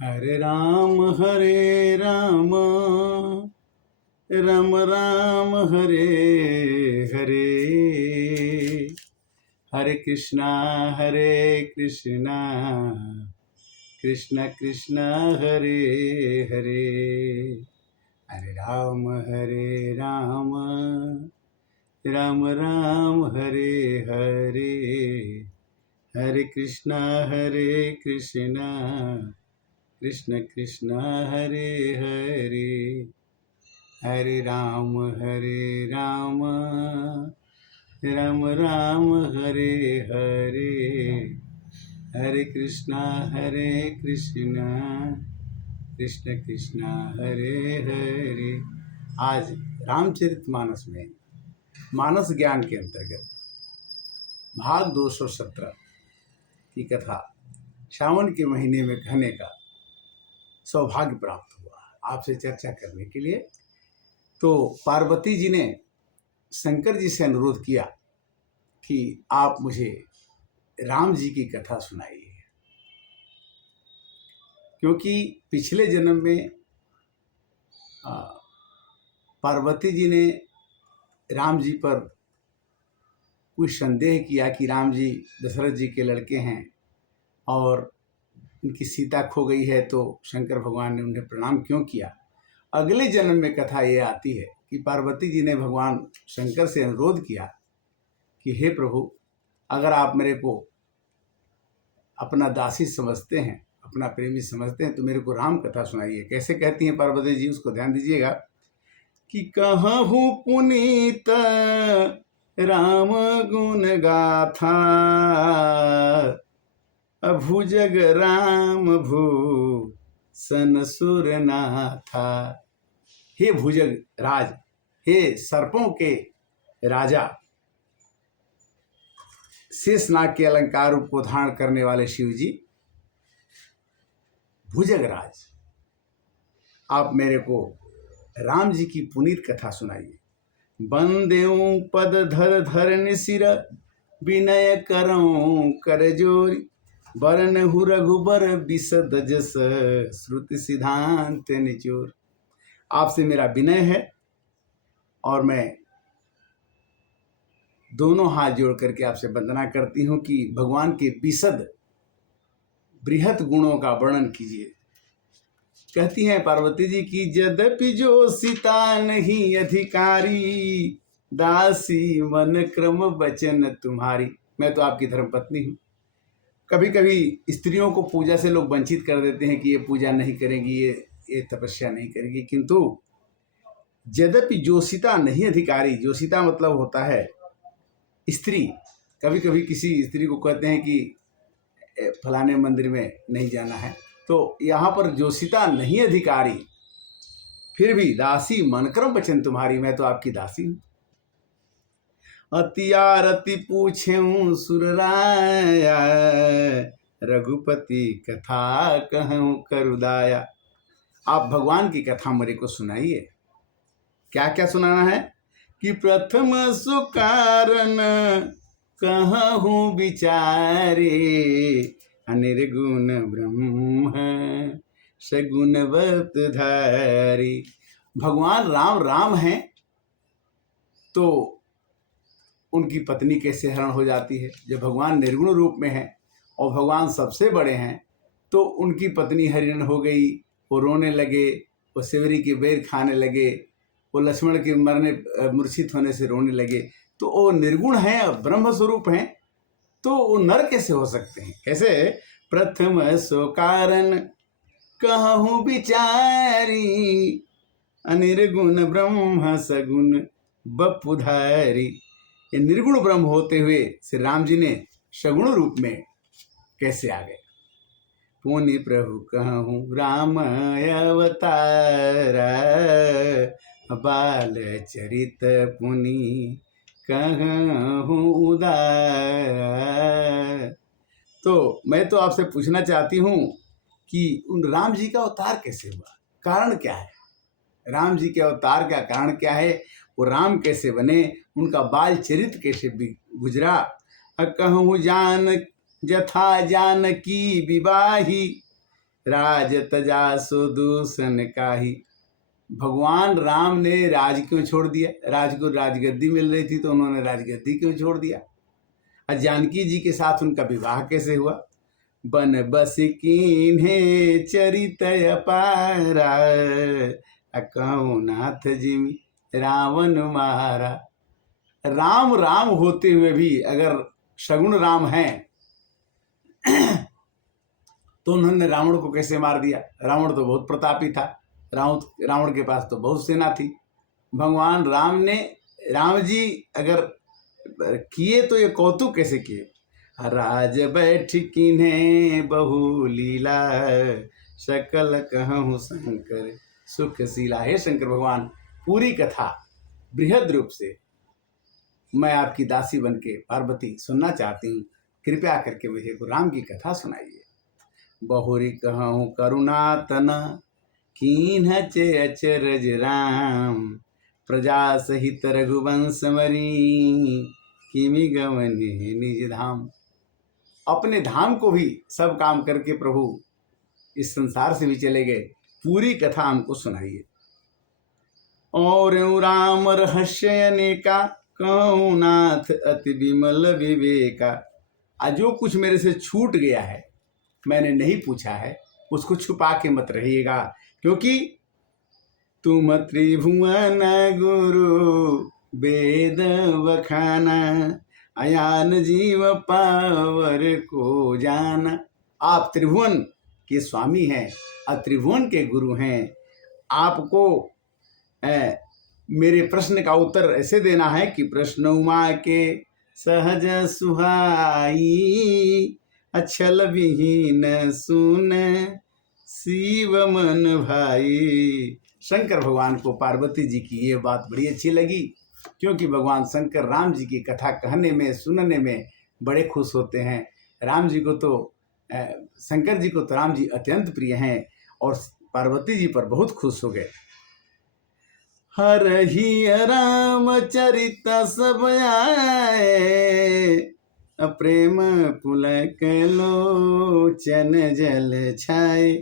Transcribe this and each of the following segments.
हरे राम राम राम हरे हरे, हरे कृष्णा कृष्णा कृष्णा हरे हरे, हरे राम राम राम हरे हरे, हरे कृष्णा कृष्णा कृष्णा हरे हरे, हरे राम राम राम हरे हरे, हरे कृष्णा कृष्णा हरे हरे। आज रामचरितमानस में मानस ज्ञान के अंतर्गत भाग 217 की कथा श्रावण के महीने में कहने का सौभाग्य प्राप्त हुआ आपसे चर्चा करने के लिए। तो पार्वती जी ने शंकर जी से अनुरोध किया कि आप मुझे राम जी की कथा सुनाइए, क्योंकि पिछले जन्म में पार्वती जी ने राम जी पर कुछ संदेह किया कि राम जी दशरथ जी के लड़के हैं और उनकी सीता खो गई है, तो शंकर भगवान ने उन्हें प्रणाम क्यों किया। अगले जन्म में कथा ये आती है कि पार्वती जी ने भगवान शंकर से अनुरोध किया कि हे प्रभु, अगर आप मेरे को अपना दासी समझते हैं, अपना प्रेमी समझते हैं, तो मेरे को राम कथा सुनाइए। कैसे कहती हैं पार्वती जी, उसको ध्यान दीजिएगा कि कहूँ पुनीत राम गुण गाथा, भुजग राम भूषण सुर नाथा। हे भुजग राज, हे सर्पों के राजा, शेषनाग के अलंकार रूप को धारण करने वाले शिव जी, भुजग राज, आप मेरे को राम जी की पुनीत कथा सुनाइए। बंदेऊ पद धर धर सिर, विनय करऊं कर जोरी, बरन हु रघुबर बिसद जस, श्रुति सिद्धांत निचोर। आपसे मेरा विनय है और मैं दोनों हाथ जोड़ करके आपसे वंदना करती हूँ कि भगवान के विशद बृहत गुणों का वर्णन कीजिए। कहती हैं पार्वती जी की यद्यपि जो सीता नहीं अधिकारी, दासी मन क्रम वचन तुम्हारी। मैं तो आपकी धर्मपत्नी हूँ। कभी कभी स्त्रियों को पूजा से लोग वंचित कर देते हैं कि ये पूजा नहीं करेगी, ये तपस्या नहीं करेगी, किंतु यद्यपि जोशिता नहीं अधिकारी, जोशिता मतलब होता है स्त्री। कभी कभी किसी स्त्री को कहते हैं कि फलाने मंदिर में नहीं जाना है, तो यहाँ पर जोशिता नहीं अधिकारी, फिर भी दासी मनक्रम वचन तुम्हारी, मैं तो आपकी दासी हूँ। अति आरती पूछूं सुरराया, रघुपति कथा कहूं करुदाया। आप भगवान की कथा मेरे को सुनाइए। क्या क्या सुनाना है कि प्रथम सुकारण कहूं विचारे, अनिर्गुण ब्रह्म सगुणवत धारी। भगवान राम हैं तो उनकी पत्नी कैसे हरण हो जाती है। जब भगवान निर्गुण रूप में हैं और भगवान सबसे बड़े हैं, तो उनकी पत्नी हरिण हो गई, वो रोने लगे, वो सेवरी के बेर खाने लगे, वो लक्ष्मण के मूर्छित होने से रोने लगे। तो वो निर्गुण हैं और ब्रह्म स्वरूप हैं, तो वो नर कैसे हो सकते हैं। कैसे प्रथम सो कारण कहूँ विचारी, अनिर्गुण ब्रह्म सगुण बपुधारी। ये निर्गुण ब्रह्म होते हुए श्री राम जी ने सगुण रूप में कैसे आ गए। पुनि प्रभु कहूँ राम अवतारा, बाल चरित पुनि कहूँ उदारा। तो मैं तो आपसे पूछना चाहती हूँ कि उन राम जी का अवतार कैसे हुआ, कारण क्या है। राम जी के अवतार का कारण क्या है, वो राम कैसे बने, उनका बाल चरित्र कैसे गुजरा। कहूँ जान जथा जानकी विवाही, राज तजा सो दूषण काही। भगवान राम ने राज क्यों छोड़ दिया? राज को राजगद्दी मिल रही थी तो उन्होंने राजगद्दी क्यों छोड़ दिया? और जानकी जी के साथ उनका विवाह कैसे हुआ? बन बस कीन्हे चरित अपारा, कहूँ नाथ जिमि रावण मारा। राम राम होते हुए भी अगर सगुण राम हैं तो उन्होंने रावण को कैसे मार दिया? रावण तो बहुत प्रतापी था, रावण के पास तो बहुत सेना थी। भगवान राम जी अगर किए तो ये कौतुक कैसे किए? राज बैठ किन्हें बहु लीला, सकल कहूँ शंकर सुखशीला। हे शंकर भगवान, पूरी कथा बृहद रूप से मैं आपकी दासी बन के पार्वती सुनना चाहती हूँ। कृपया करके मुझे राम की कथा सुनाइए। बहुरी कहूँ करुणा तना, कीन्ह चे अचरज राम, प्रजा सहित रघुवंश मरी, किमि गवने निज धाम। अपने धाम को भी सब काम करके प्रभु इस संसार से भी चले गए। पूरी कथा हमको सुनाइए। और राम रहस्य अनेका, कहूँ नाथ अति विमल विवेका। आज जो कुछ मेरे से छूट गया है, मैंने नहीं पूछा है, उसको छुपा के मत रहिएगा, क्योंकि तुम त्रिभुवन गुरु वेद बखाना, अयान जीव पावर को जाना। आप त्रिभुवन के स्वामी हैं और त्रिभुवन के गुरु हैं। आपको मेरे प्रश्न का उत्तर ऐसे देना है कि प्रश्न उमा के सहज सुहाई, अछल विहीन सुन शिव मन भाई। शंकर भगवान को पार्वती जी की ये बात बड़ी अच्छी लगी, क्योंकि भगवान शंकर राम जी की कथा कहने में सुनने में बड़े खुश होते हैं। राम जी को तो शंकर जी को तो राम जी अत्यंत प्रिय हैं और पार्वती जी पर बहुत खुश हो गए। हर ही राम चरित सब आए, प्रेम पुलक लोचन जल छाए।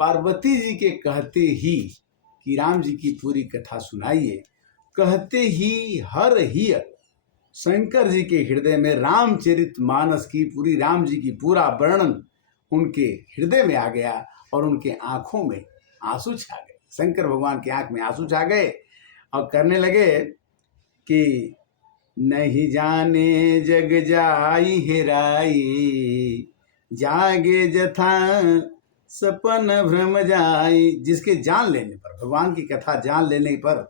पार्वती जी के कहते ही कि राम जी की पूरी कथा सुनाइए, कहते ही हर ही शंकर जी के हृदय में रामचरित मानस की पूरी राम जी की पूरा वर्णन उनके हृदय में आ गया और उनके आंखों में आंसू छा गए। शंकर भगवान की आंख में आंसू छा गए और करने लगे कि नहीं जाने जग जाई हेराई, जागे जथा सपन भ्रम जाई। जिसके जान लेने पर, भगवान की कथा जान लेने पर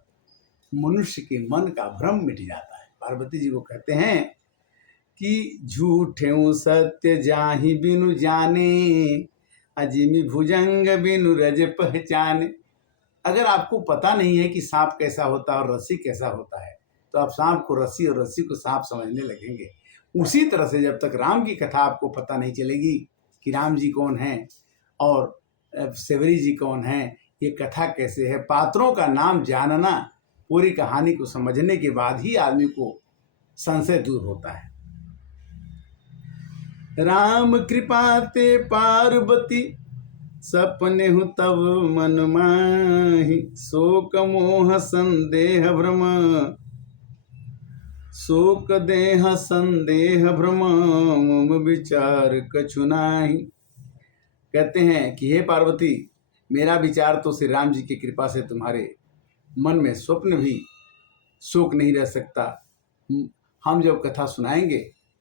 मनुष्य के मन का भ्रम मिट जाता है। पार्वती जी को कहते हैं कि झूठे सत्य जाहि बिनु जाने, अजिमि भुजंग बिनु रज पहचाने। अगर आपको पता नहीं है कि सांप कैसा होता है और रस्सी कैसा होता है, तो आप सांप को रस्सी और रस्सी को सांप समझने लगेंगे। उसी तरह से जब तक राम की कथा आपको पता नहीं चलेगी कि राम जी कौन हैं और सेवरी जी कौन हैं, ये कथा कैसे है, पात्रों का नाम जानना, पूरी कहानी को समझने के बाद ही आदमी को संशय दूर होता है। राम कृपा ते पार्वती, सपने हु तब मन माहि, शोक मोह संदेह भ्रम, शोक देह संदेह भ्रम, मुम विचार कछु नाही। कहते हैं कि हे पार्वती, मेरा विचार तो श्री राम जी की कृपा से तुम्हारे मन में स्वप्न भी शोक नहीं रह सकता। हम जब कथा सुनाएंगे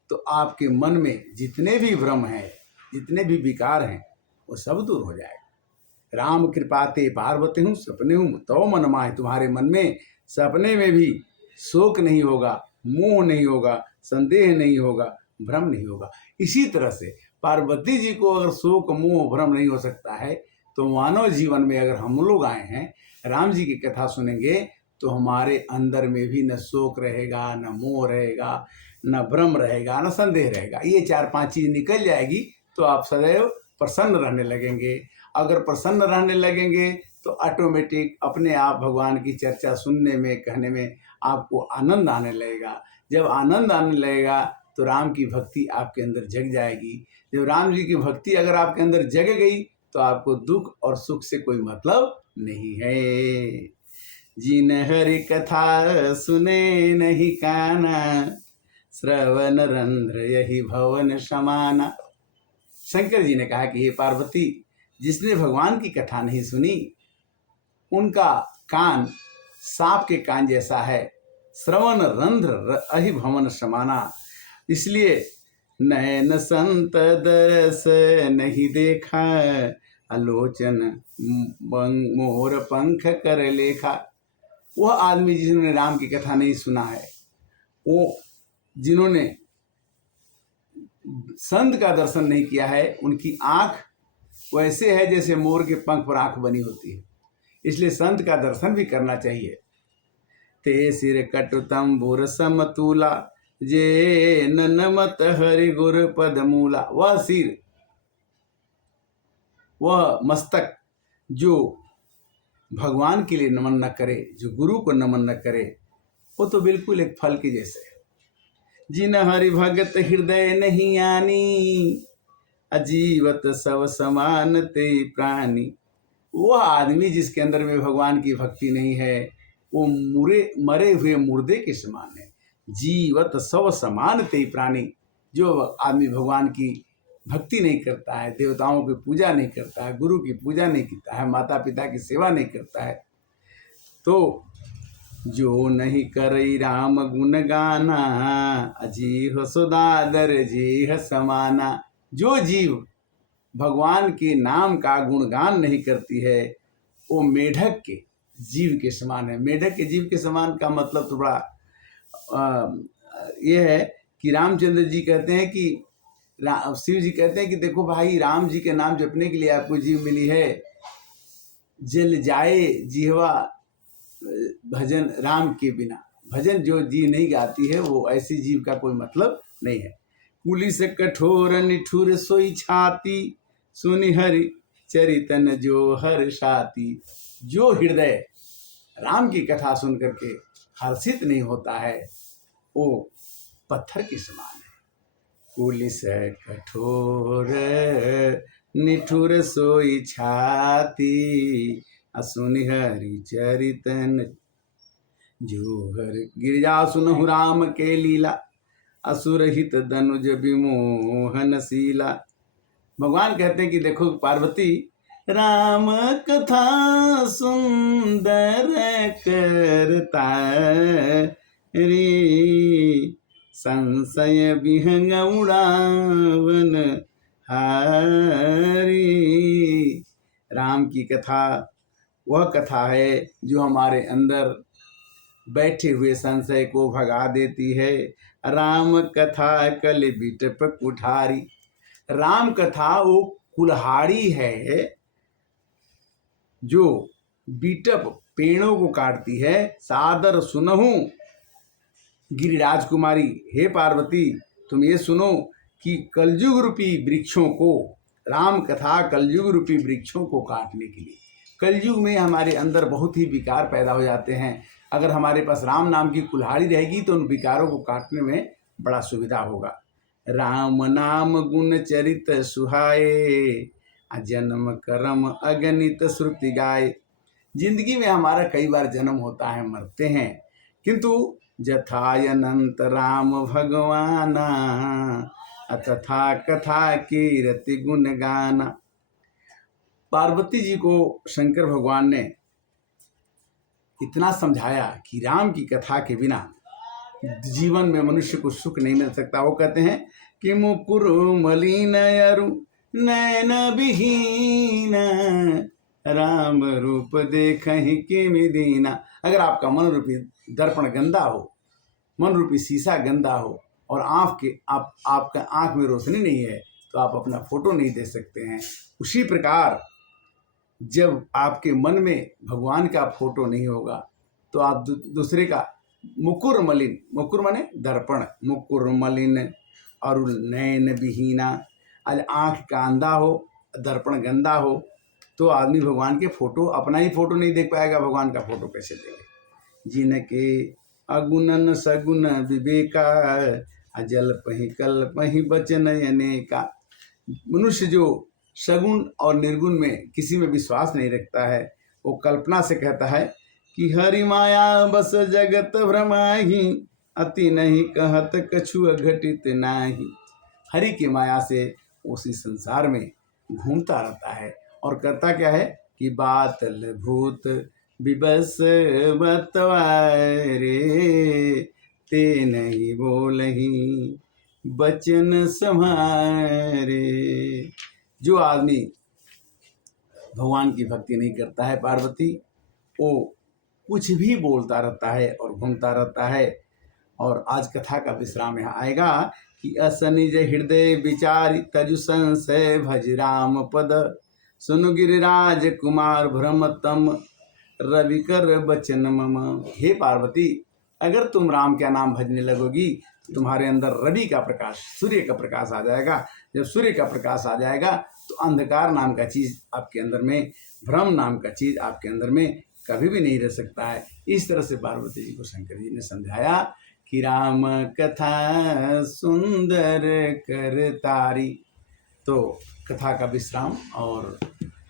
तो आपके मन में जितने भी भ्रम हैं, जितने भी विकार हैं, वो सब दूर हो जाएगा। राम कृपा ते पार्वती हूँ सपने हूँ तो मन माहे। तुम्हारे मन में सपने में भी शोक नहीं होगा, मोह नहीं होगा, संदेह नहीं होगा, भ्रम नहीं होगा। इसी तरह से पार्वती जी को अगर शोक मोह भ्रम नहीं हो सकता है, तो मानव जीवन में अगर हम लोग आए हैं, राम जी की कथा सुनेंगे, तो हमारे अंदर में भी न शोक रहेगा, न मोह रहेगा, न भ्रम रहेगा, न संदेह रहेगा। ये 4-5 चीज निकल जाएगी तो आप सदैव प्रसन्न रहने लगेंगे। अगर प्रसन्न रहने लगेंगे तो ऑटोमेटिक अपने आप भगवान की चर्चा सुनने में, कहने में आपको आनंद आने लगेगा। जब आनंद आने लगेगा तो राम की भक्ति आपके अंदर जग जाएगी। जब राम जी की भक्ति अगर आपके अंदर जग गई तो आपको दुख और सुख से कोई मतलब नहीं है। जिन हरि कथा सुने नहीं काना, श्रवण रंध्र यही भवन समाना। शंकर जी ने कहा कि हे पार्वती, जिसने भगवान की कथा नहीं सुनी उनका कान सांप के कान जैसा है, श्रवण रंध्र अहि भवन समाना। इसलिए नयन संत दरस नहीं देखा, आलोचन मोर पंख कर लेखा। वह आदमी जिन्होंने राम की कथा नहीं सुना है, वो जिन्होंने संत का दर्शन नहीं किया है, उनकी आंख वैसे है जैसे मोर के पंख पर आंख बनी होती है। इसलिए संत का दर्शन भी करना चाहिए। ते सिर कटु तंबुर समतूला, जे नमत हरि गुर पद मूला। वह सिर, वह मस्तक जो भगवान के लिए नमन न करे, जो गुरु को नमन न करे, वो तो बिल्कुल एक फल के जैसे है। जिन हरि भगत हृदय नहीं आनी, अजीवत सब समान ते प्राणी। वह आदमी जिसके अंदर में भगवान की भक्ति नहीं है, वो मरे हुए मुर्दे के समान है। जीवत सब समान ते प्राणी। जो आदमी भगवान की भक्ति नहीं करता है, देवताओं की पूजा नहीं करता है, गुरु की पूजा नहीं करता है, माता पिता की सेवा नहीं करता है, तो जो नहीं करई राम गुण गाना, अजीह सुदादर जीह समाना। जो जीव भगवान के नाम का गुणगान नहीं करती है, वो मेढक के जीव के समान है। मेढक के जीव के समान का मतलब तो बड़ा ये है कि रामचंद्र जी कहते हैं कि शिव जी कहते हैं कि देखो भाई, राम जी के नाम जपने के लिए आपको जीव मिली है, जल जाए जिहवा भजन राम के बिना। भजन जो जी नहीं गाती है, वो ऐसी जीव का कोई मतलब नहीं है। पुलिस कठोर निठुर सोई छाती, सुनि हरि चरितन जो हर साती। जो हृदय राम की कथा सुन करके हर्षित नहीं होता है, वो पत्थर के समान है। पुलिस कठोर निठुर सोई छाती, सुनि हरि चरितन जो हर। गिरिजा सुनहु राम के लीला, असुर हित धनुज विमोहन शीला। भगवान कहते हैं कि देखो पार्वती, राम कथा सुंदर करता रे, संशय विहंग उड़ावन हारी। राम की कथा वह कथा है जो हमारे अंदर बैठे हुए संशय को भगा देती है। राम कथा कल बिटप कुठारी। राम कथा वो कुल्हाड़ी है जो बीटप पेड़ों को काटती है। सादर सुनहु गिरिराज कुमारी, हे पार्वती तुम ये सुनो कि कलयुग रूपी वृक्षों को, राम कथा कलयुग रूपी वृक्षों को काटने के लिए। कलयुग में हमारे अंदर बहुत ही विकार पैदा हो जाते हैं। अगर हमारे पास राम नाम की कुल्हाड़ी रहेगी तो उन विकारों को काटने में बड़ा सुविधा होगा। राम नाम गुण चरित सुहाए, जन्म कर्म अगणित श्रुति गाए। जिंदगी में हमारा कई बार जन्म होता है, मरते हैं, किंतु जथाय अनंत राम भगवाना, तथा कथा कीर्ति गुण गाना। पार्वती जी को शंकर भगवान ने इतना समझाया कि राम की कथा के बिना जीवन में मनुष्य को सुख नहीं मिल सकता। वो कहते हैं कि मुकुर मलिन अरु नैन विहीन, राम रूप देखहि किमि दीना। अगर आपका मन रूपी दर्पण गंदा हो, मन रूपी शीशा गंदा हो और आपका आँख में रोशनी नहीं है, तो आप अपना फोटो नहीं दे सकते हैं। उसी प्रकार जब आपके मन में भगवान का फोटो नहीं होगा तो आप दूसरे का मुकुर मलिन, मुकुर माने दर्पण, मुकुर मलिन और नैन विहीना। आज आँख का अंधा हो, दर्पण गंदा हो, तो आदमी भगवान के फोटो, अपना ही फोटो नहीं देख पाएगा, भगवान का फोटो कैसे देखे। जिनके अगुणन सगुण विवेका, अजल पही कल पही बचन अनेका। मनुष्य जो सगुण और निर्गुण में किसी में विश्वास नहीं रखता है, वो कल्पना से कहता है कि हरि माया बस जगत भ्रमाही, अति नहीं कहत कछु अघटित नाही। हरि की माया से उसी संसार में घूमता रहता है और करता क्या है कि बातल भूत विबस बतवारे, ते नहीं बोलही बचन समारे। जो आदमी भगवान की भक्ति नहीं करता है पार्वती, वो कुछ भी बोलता रहता है और घूमता रहता है। और आज कथा का विश्राम यहाँ आएगा कि असनिज हृदय विचार तजु संशय भज राम पद, सुनु गिरिराज कुमार भ्रमतम रविकर बचन मम। हे पार्वती, अगर तुम राम का नाम भजने लगोगी तो तुम्हारे अंदर रवि का प्रकाश, सूर्य का प्रकाश आ जाएगा। जब सूर्य का प्रकाश आ जाएगा तो अंधकार नाम का चीज़ आपके अंदर में, भ्रम नाम का चीज़ आपके अंदर में कभी भी नहीं रह सकता है। इस तरह से पार्वती जी को शंकर जी ने समझाया कि राम कथा सुंदर कर तारी। तो कथा का विश्राम और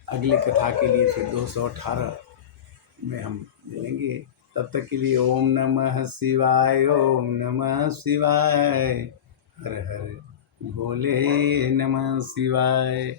अगले कथा के लिए फिर 218 में हम मिलेंगे। तब तक के लिए ओम नमः शिवाय, ओम नमः शिवाय, हर हर भोले नमः शिवाय।